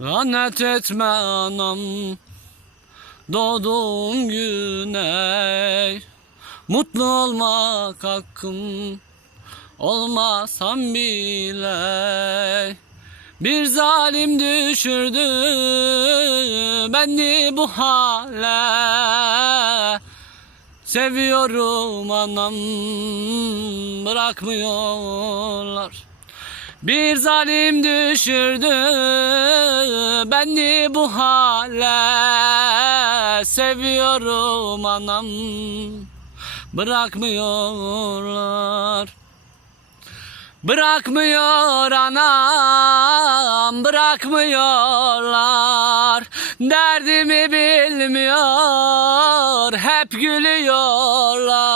Lanet etme anam Doğduğum güne. Mutlu olmak hakkım Olmasam bile. Bir zalim düşürdü Beni bu hale. Seviyorum anam Bırakmıyorlar bir zalim düşürdü beni bu hale. Seviyorum anam bırakmıyorlar. Bırakmıyor anam bırakmıyorlar. Derdimi bilmiyor hep gülüyorlar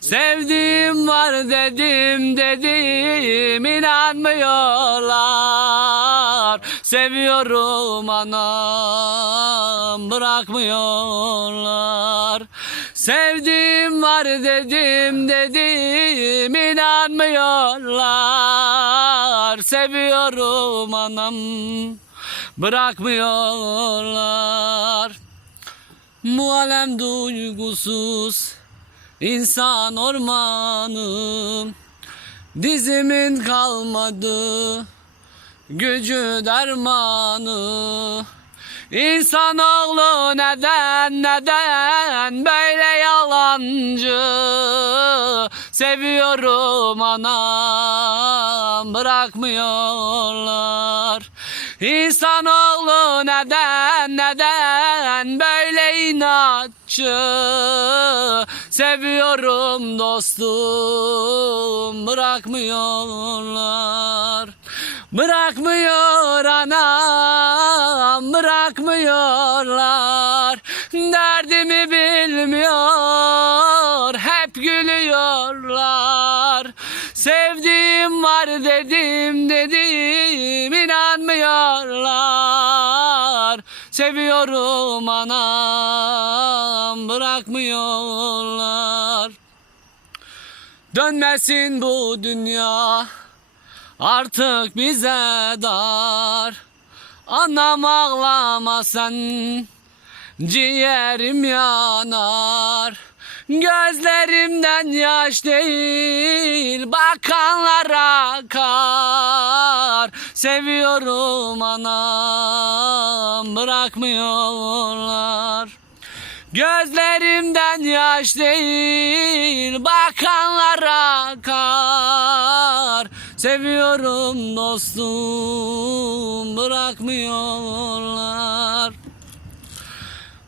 Sevdiğim var dedim dedim inanmıyorlar. Seviyorum anam bırakmıyorlar. Sevdiğim var dedim dedim inanmıyorlar. Seviyorum anam bırakmıyorlar. Bu alem duygusuz insan ormanı Dizimin kalmadı gücü dermanı. İnsanoğlu neden neden böyle yalancı? Seviyorum anam bırakmıyorlar. İnsanoğlu neden neden böyle inatçı Seviyorum dostum bırakmıyorlar. Bırakmıyor anam bırakmıyorlar. Derdimi bilmiyor hep gülüyorlar. Sevdiğim var dedim dedim inanmıyorlar. Seviyorum anam bırakmıyorlar. Dönmesin bu dünya Artık bize dar. Anam ağlama sen Ciğerim yanar. Gözlerimden yaş değil Bakanlar akar. Seviyorum anam Bırakmıyorlar Gözlerimden yaş değil Bakanlar akar Seviyorum dostum Bırakmıyorlar.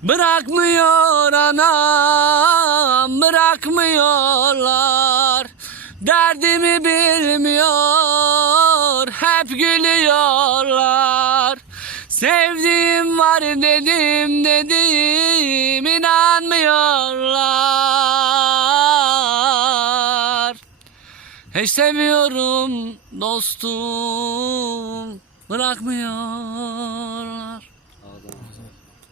Bırakmıyor anam Bırakmıyorlar. Derdimi bilmiyor Hep gülüyorlar Sevdiğim var dedim dedim inanmıyorlar. Hiç seviyorum dostum Bırakmıyorlar